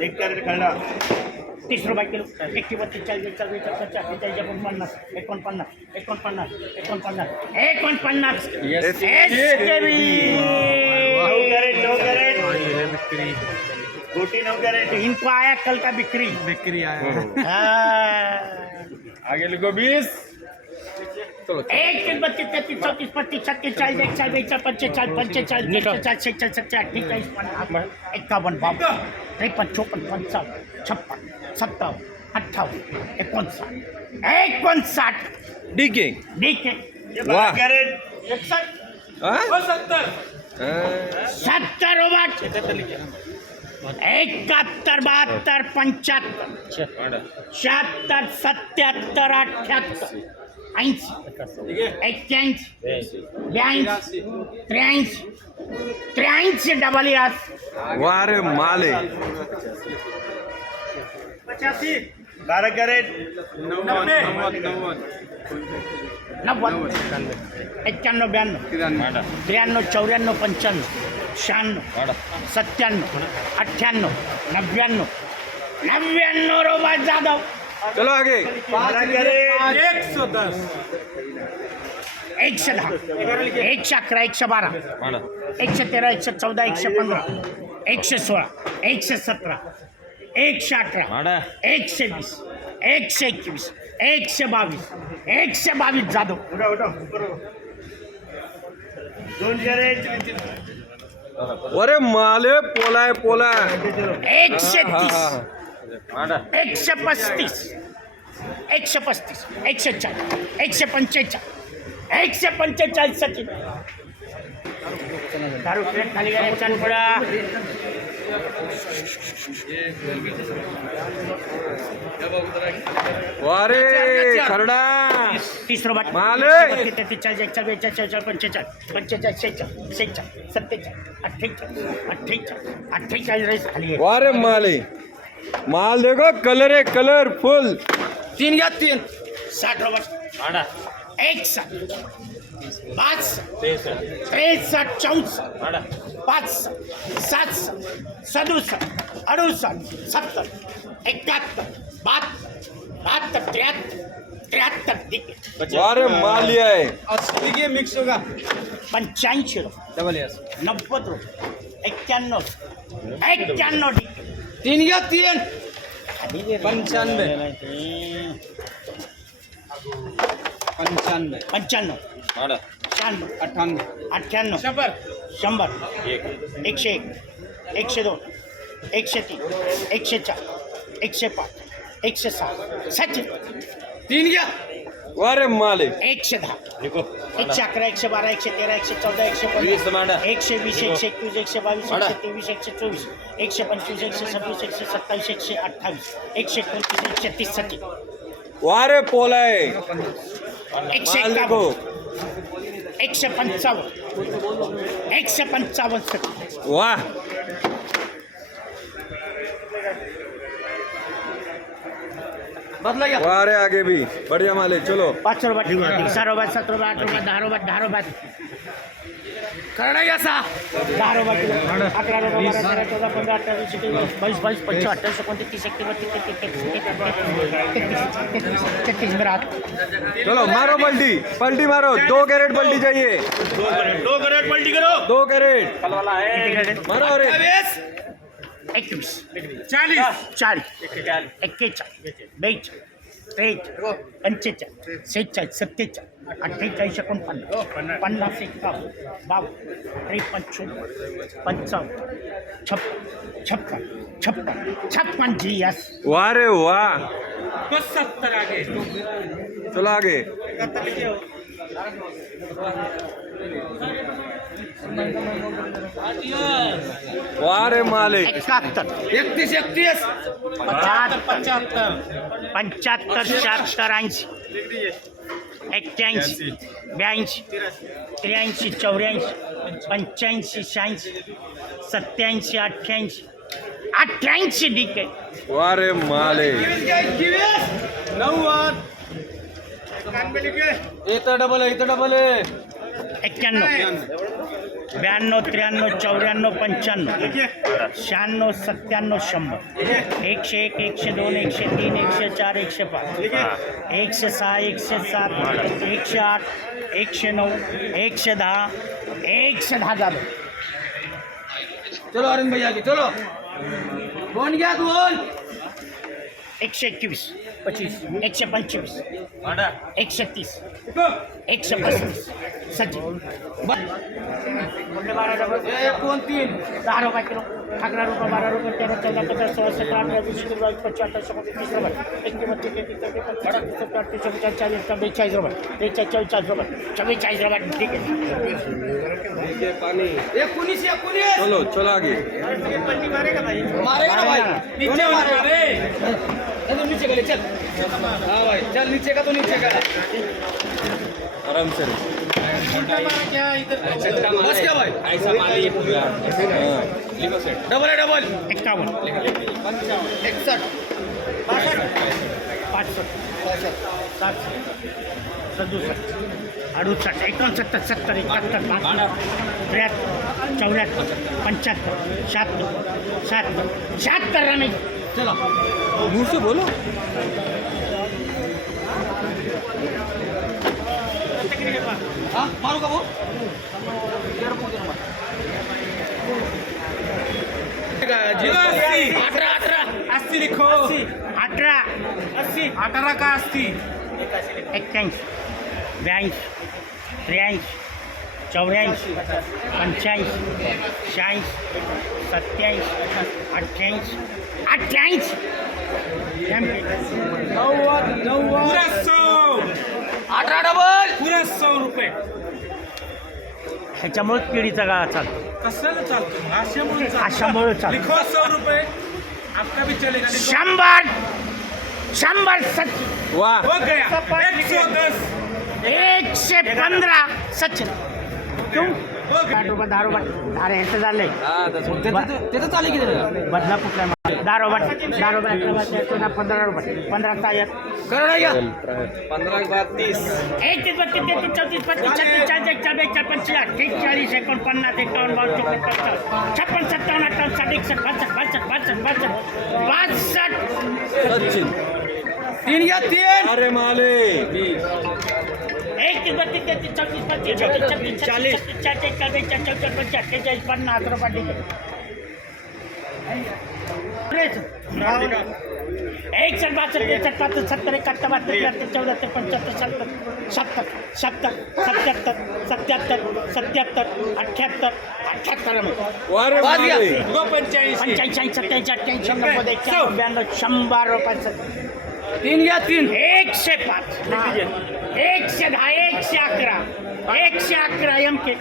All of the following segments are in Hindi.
एक कॅरेट खरडा तीस रुपये किलो. एकशे बत्तीस चाळीस बेचाळीस अठ्ठेचाळीस एकोणपन्नास एकोणपन्नास एकोणपन्नास एकोणपन्नास एकोणपन्नास. SKB. नऊ कॅरेट नऊ कॅरेट. गोटी नऊ कॅरेट इनको आया कल का बिक्री। बिक्री आया। हाँ। आगे लिखो बीस। एक तीन बत्तीस चौतीस छत्तीस सत्तर एकावन्न बावन्न त्रेपन्न चोपन्न पंचावन्न छप्पन आहे ठीक आहे वाह. कॅरेट। एकसष्ट सत्तर। ओबाट एकाहत्तर बहत्तर पचहत्तर छिहत्तर सत्याहत्तर अठहत्तर डबल यास वारे माले पचासी बारा कॅरेट नव्वद एक्क्याण्णव ब्याण्णव त्र्याण्णव चौऱ्याण्णव पंच्याण्णव शहाण्णव सत्त्याण्णव अठ्ठ्याण्णव नव्याण्णव नव्याण्णव रोबा जाधव चलो आगे बारा कॅरेट एकशे दहा एकशे अकरा एकशे बारा एकशे तेरा एकशे चौदा एकशे पंधरा एकशे सोळा एकशे सतरा एकशे अठरा एकशे वीस एकशे एकवीस एकशे बावीस एकशे बावीस जाधव. कॅरेट अरे माल आहे पोला आहे पोला एकशे हा, तीस हा, हा. एकशे पस्तीस एकशे पस्तीस एकशे चाळीस एकशे पंचेचाळीस एकशे पंचेचाळीस सचिन. दारू खाली गेल्या वारे खरडा. तिसरं बाट माले. तेहत्तेचाळीस एकचाळीस चार पंचेचाळीस पंचेचाळीस शेहेचाळीस शेहेचाळीस सत्तेचाळीस अठ्ठेचाळीस अठ्ठेचाळीस अठ्ठेचाळीस राईस खाली वारे माले. माल देखो कलर आहे कलर फुल तीन घ्या तीन. साठ रुपये. एक साठ. पाच त्रेसष्ट चौसष्ट पाच सात सदुसष्ट अडुसष्ट सत्तर एकाहत्तर बहात्तर बहात्तर त्र्याहत्तर त्र्याहत्तर ठीक वा रे माल ये आहे मिक्स होगा. रुपये. डबल रुपये. एक्क्याण्णव एक्क्याण्णव ठीक तीन या तीन. गेले. पंच्याण्णव. पंच्याण्णव. शहाण्णव. अठ्ठ्याण्णव अठ्ठ्याण्णव. शंभर. शंभर. एकशे एक. एकशे दोन. एकशे तीन. एकशे चार. एकशे पाच. एकशे सहा. सचिन. तीन घ्या. वा रे माल. एकशे दहा. एकशे अकरा एकशे बारा एकशे तेरा एकशे चौदा एकशे पंधरा. एकशे वीस एकशे एकवीस एकशे बावीस एकशे तेवीस एकशे चोवीस एकशे पंचवीस एकशे सव्वीस एकशे सत्तावीस एकशे अठ्ठावीस एकशे एकोणतीस एकशे तीस सचिन. वा रे पोला सौ इक्यावन एक सौ पंचावन एक सौ पंचावन वाह बदला रे आगे भी। बढ़िया मालिक चलो। पाच रुपये सहा रुपये सात रुपये आठ रुपये दहा रुपये करडा घ्या दहा रुपये किलो अकरा रुपये बारा तेरा चौदा पंधरा अठ्ठावीस बावीस बावीस पंचवीस अठ्ठावीस एकोणतीस तीस एकतीस बत्तीस तेहतीस तेहतीस तेहतीस तेहतीस तेहतीस मेरा चलो मारो पलटी। पलटी मारो। दो कैरेट पलटी चाहिए। दो कॅरेट दो कॅरेट पलटी करो। दो कैरेट। मारो अरे एकवीस चाळीस चाळीस एक्केचाळीस बेचाळीस त्रेचाळीस पंचेचाळीस सत्तेचाळीस अठ्ठेचाळीस एकोणपन्नास. पन्नास बावन्न. त्रेपन्न पंचावन्न. छप्पन. छप्पन. छप्पन छप्पन जी वाह रे वाह चलो आगे. वाह रे माल है एकाहत्तर. एकतीस एकतीस. पंच्याहत्तर पंच्याहत्तर पंच्याहत्तर शहात्तर ऐंशी. एक्क्याऐंशी ब्याऐंशी त्र्याऐंशी चौऱ्याऐंशी पंच्याऐंशी शहाऐंशी सत्याऐंशी अठ्ठ्याऐंशी अठ्ठ्याऐंशी ठीक आहे वाह रे माल. नव्वद. इथं डबल आहे इथं डबल आहे एक्क्याण्णव. ब्याण्णव त्र्याण्णव चौऱ्याण्णव पंच्याण्णव शहाण्णव सत्त्याण्णव शंभर. एकशे एक एकशे दोन एकशे तीन एकशे चार एकशे पाच. एकशे सहा एकशे सात एकशे आठ एकशे नऊ एकशे दहा एकशे दहा झालं. चलो अरुण भैया की चलो. दोन घ्या दोन एकशे एकवीस. पच्चीस। तीस। एक रुपये किलो. अकरा रुपये बारा रुपये तेरा चौदा पंधरा सोळा सतरा अठरा वीस एकवीस बावीस पंचवीस अठ्ठावीस एकोणतीस तीस रुपये. एकतीस बत्तीस चौतीस पस्तीस छत्तीस सत्तर अठ्तीस एकोणचाळीस चाळीस बेचाळीस रुपये. बेचाळीस चव्वेचाळीस रुपये. चव्वेचाळीस रुपये. ठीक एकोणीस चलो चलो आगे. मारेगा ना भाई. नीचे मारेगा चल नीचे का ले, चल. हाँ भाई चल नीचे का तो नीचे का? आराम से बस क्या भाई। डबल है डबल। एक्कावन्न इकसठ पासष्ट सातशे सदुसष्ट। अडुसष्ट। एकोणसत्तर सत्तर एकाहत्तर त्र्याहत्तर चौऱ्याहत्तर पंच्याहत्तर शहात्तर शहात्तर शहात्तर रमेश चलो। मुँह से बोलो। हाँ वो। अस्सी। लिखो। अठरा अस्सी। अठारह का अस्सी। त्र्याऐंशी चौऱ्याऐंशी पंच्याऐंशी शहाऐंशी सत्याऐंशी अठ्ठ्याऐंशी अठ्ठ्याऐंशी! पूरा सौ अठारह डबल पूरा सौ रुपये! ह्याच्यामुळेच पिढीचा गाळा चालतो. कशाला चालतो? चालतो. अशामुळे चालतो. लिखो सौ रुपये! आपका भी चलेगा लिखो शंभर! शंभर सचिन वाह हो गया। एक सौ दस। एकशे पंधरा सचिन। क्यों? रुपये अरे त्याचं चालेल रुपये पंधरा पंधरा तीस। बत्तीस तेहतीस चौतीस पस्तीस छत्तीस चाळीस चाळीस एकोणपन्नास एकावन्न चोपन्न पंचावन्न छप्पन सत्तावन्न अठ्ठावन्न साठ एकसष्ट बासष्ट बासष्ट बासष्ट बासष्ट बासष्ट तीन घ्या तीन? अरे माले एक तीस बत्तीस तेहतीस चौतीस पस्तीस छत्तीस छत्तीस चाळीस चाळीस एकचाळीस बेचाळीस चौचाळीस पंचवीस अठ्ठेचाळीस पन्नास रुपये एक सर बासष्ट त्रेसष्ट पासष्ट सत्तर एकाहत्तर बहात्तर त्र्याहत्तर चौदाहत्तर पंच्याहत्तर सत्तर सत्तर सत्तर सत्याहत्तर सत्याहत्तर सत्याहत्तर. माले दो पंच्याऐंशी पंच्याऐंशी सत्याऐंशी अठ्ठ्याऐंशी एक्क्याण्णव ब्याण्णव शंभर रुपयाचं तीन घ्या तीन. एकशे पाच. एकशे दहा एकशे अकरा. एकशे अकरा एम के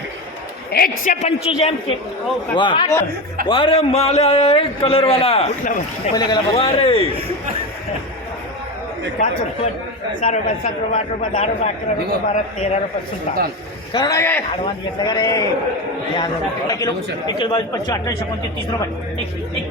एकशे पंचवीस एम के? वाह वारे माले आया है कलर वाला. वारे पाच रुपये सहा रुपये सात रुपये आठ रुपये दहा रुपये अकरा रुपये बारा तेरा रुपये सुलतान. करा घ्या ॲडव्हान्स घेतलं का रे. किलो एक किलो बावीस पंचवीस अठ्ठावीस एकोणतीस तीस रुपये. एक एक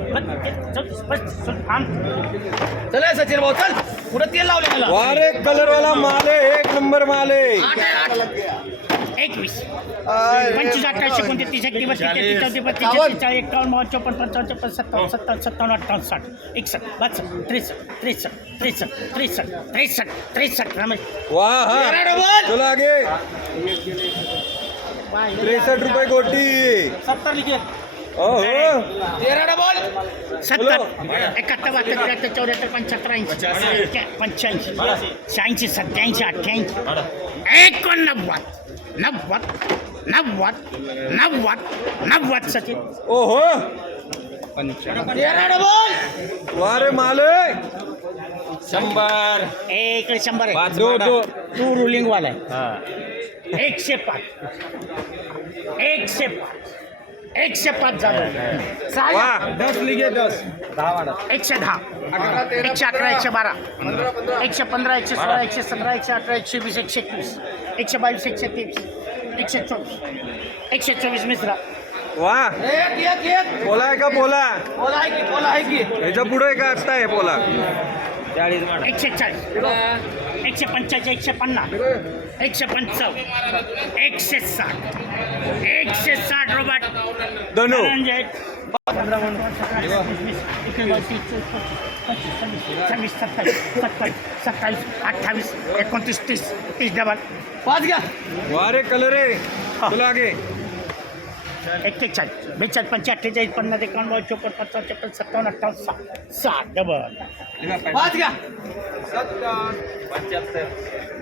चल सचिन भाऊ चल. पुढे तेल लावले मला. वारे कलर वाला माले एक नंबर माले आठ आहे, एकवीस पंचवीस अठ्ठावीस एकोणतीस तीस एकतीस बत्तीस तेहतीस चौतीस पस्तीस छत्तीस चाळीस एकावन्न बावन्न चौपन्न पंचावन्न छप्पन सत्तावन्न सत्तावन्न सत्तावन्न अठ्ठावन्न साठ एकसष्ट बासष्ट त्रेसष्ट त्रेसष्ट त्रेसष्ट त्रेसष्ट त्रेसष्ट त्रेसष्ट रमेश। वाह हाँ। तेरा डबल। चलो आगे। तिरसठ रुपए गोटी सत्तर लिखिए सत्तर. एकाहत्तर बहात्तर त्र्याहत्तर चौऱ्याहत्तर पंच्याहत्तर ऐंशी. पंच्याऐंशी. शहाऐंशी सत्याऐंशी अठ्ठ्याऐंशी. एकोणनव्वद. नव्वद. नव्वद. नव्वद. नव्वद सचिन. ओहो. वारे माले शंभर. इकडे शंभर आहे. दो दो. तू रुलिंग वाला आहे. एकशे पाच. एकशे पाच. एकशे पाच झालं. सहा वाह दस लिखे दस. एकशे दहा. एकशे अकरा एकशे बारा. एकशे पंधरा एकशे सोळा एकशे सतरा एकशे अठरा एकशे वीस एकशे एकवीस. एकशे बावीस एकशे तेवीस एकशे चोवीस. एकशे चोवीस मिश्रा. वाह एक एक एक. पोला आहे का पोला? बोला आहे की बोला आहे की? ह्याच्या पुढे का आत्ता आहे पोला. एकशे चाळीस. एकशे पंच्याऐंशी एकशे पन्नास. एकशे पंचावन्न. एकशे साठ. एकशे साठ रोबोट दोनों। छब्बीस सत्ताईस सत्ताईस सत्तावीस एक अठ्ठावीस तीस तीस डबल। पाँच गया। वारे कलर है। चलो आगे। एक्केचाळीस बेचाळीस पंचे अठ्ठेचाळीस पन्नास एकावन्न बावन्न चोपन्न पंचावन्न छप्पन्न सत्तावन्न अठ्ठावन्न साठ साठ डबल. पाच घ्या.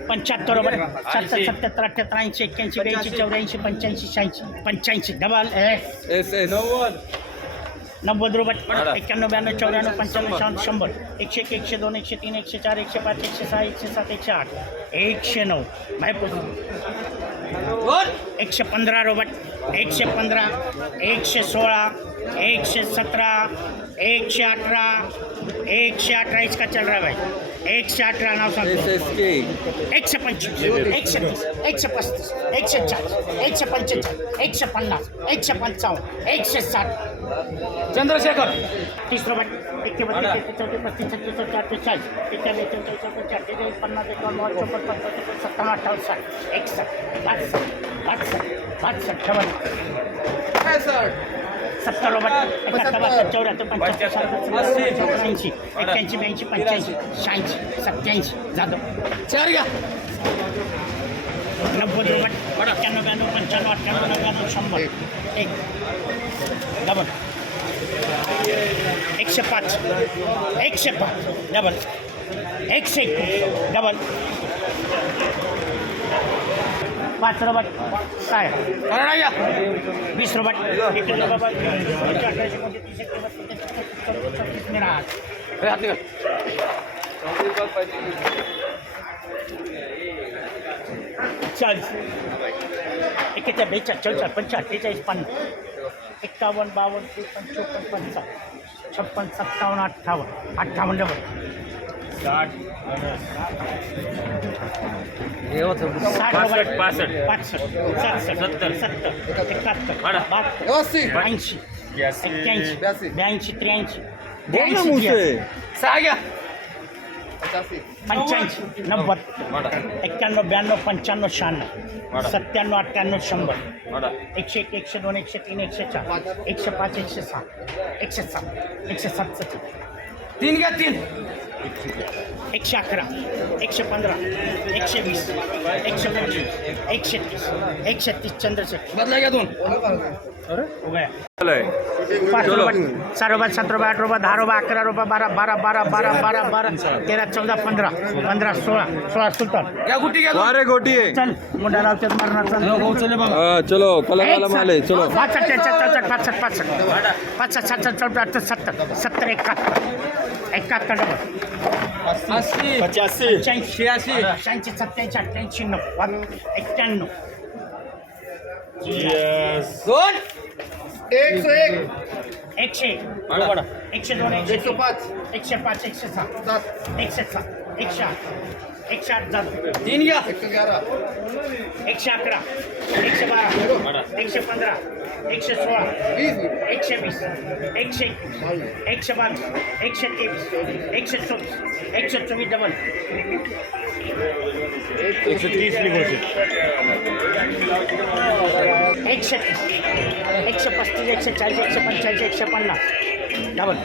पंच्याहत्तर रोबट सत्तर सत्याहत्तर अठ्ठ्याहत्तर ऐंशी एक्क्याऐंशी ब्याऐंशी चौऱ्याऐंशी पंच्याऐंशी शहाऐंशी. पंच्याऐंशी डबल. S S S. नव्वद. रुपये. एक्क्याण्णव ब्याण्णव चौऱ्याण्णव पंच्याण्णव शहाण्णव शंभर. एकशे एक एकशे दोन एकशे तीन एकशे चार एकशे पाच एकशे सहा एकशे सात एकशे आठ. एकशे नऊ. बोल. एकशे पंधरा रोबट एकशे पंधरा एकशे सोळा एकशे सतरा एकशे अठरा एकशे अठरा इसका चल रहा है भाई एकशे अठरा नाव के एकशे पंचवीस एकशे तीस एकशे पस्तीस एकशे चाळीस एकशे पंचेचाळीस एकशे पन्नास एकशे पंचावन्न एकशे साठ चंद्रशेखर तीस रुपये एकशे बत्तीस चौतीस पस्तीस छत्तीस चाळीस चौचाळीस चौपन्न अठ्ठेचाळीस पन्नास एकावन्न चौपन्न पंचावन्न सत्तावन्न अठ्ठावन्न साठ एकसष्ट बासष्ट बासष्ट बासष्ट ठेवा सत्तर बासष्ट चौऱ्याहत्तर पंच्याहत्तर चौऱ्याऐंशी एक्क्याऐंशी ब्याऐंशी पंच्याऐंशी शहाऐंशी सत्याऐंशी जाधव चार घ्या नव्वद रुपये एक्क्याण्णव ब्याण्णव पंच्याण्णव अठ्ठ्याण्णव नव्याण्णव शंभर एक। डबल। एकशे पाच। एकशे पाच। डबल। एकशे एकवीस डबल। पाच रुपयात काय? वीस रुपयात एकवीस रुपयात चाळीस. एकेचाळीस बेचाळीस चौचाळीस पंचाळीस त्रेचाळीस पन्नास. एक्कावन्न बावन्न त्रेपन्न चोपन्न पंचावन्न छप्पन्न सत्तावन्न अठ्ठावन्न. अठ्ठावन्न डबल. ब्याऐंशी त्र्याऐंशी पंच्याऐंशी नव्वद एक्क्याण्णव ब्याण्णव पंच्याण्णव शहाण्णव सत्त्याण्णव अठ्ठ्याण्णव शंभर एकशे एक एकशे दोन एकशे तीन एकशे चार एकशे पाच एकशे सहा एकशे सात एकशे सातशे तीन घ्या तीन। एकशे अकरा एकशे पंधरा एकशे वीस एकशे पंचवीस एकशे तीस एकशे तीस चंद्रशेखर। बदला घ्या दोन? हो पाच. रुपये रुपये सात रुपये आठ रुपये दहा रुपये अकरा रुपये बारा बारा बारा बारा बारा बारा तेरा चौदा पंधरा पंधरा सोळा सोळा सुलतान। गुटी गोटी. चल मुंडा लावतात मारणार चलो. माल आहे चौसष्ट चौदा सत्तर सत्तर एकाहत्तर. एकाहत्तर डबल. अस्सी। पचासी। पंच्याऐंशी शहाऐंशी शहाऐंशी सत्याऐंशी अठ्ठ्याऐंशी नव्वद एक्क्याण्णव दोन एकशे एकशे दोन एकशे पाच। एकशे पाच एकशे एक एकशे सात एकशे आठ। एकशे आठ जातो तीन घ्या एकशे अकरा एकशे बारा एकशे पंधरा एकशे सोळा एकशे वीस एकशे एकवीस एकशे बावीस एकशे तेवीस एकशे चोवीस एकशे चोवीस डबल एकशे तीस एकशे तीस एकशे पस्तीस एकशे चाळीस एकशे पंच्याऐंशी एकशे पन्नास डबल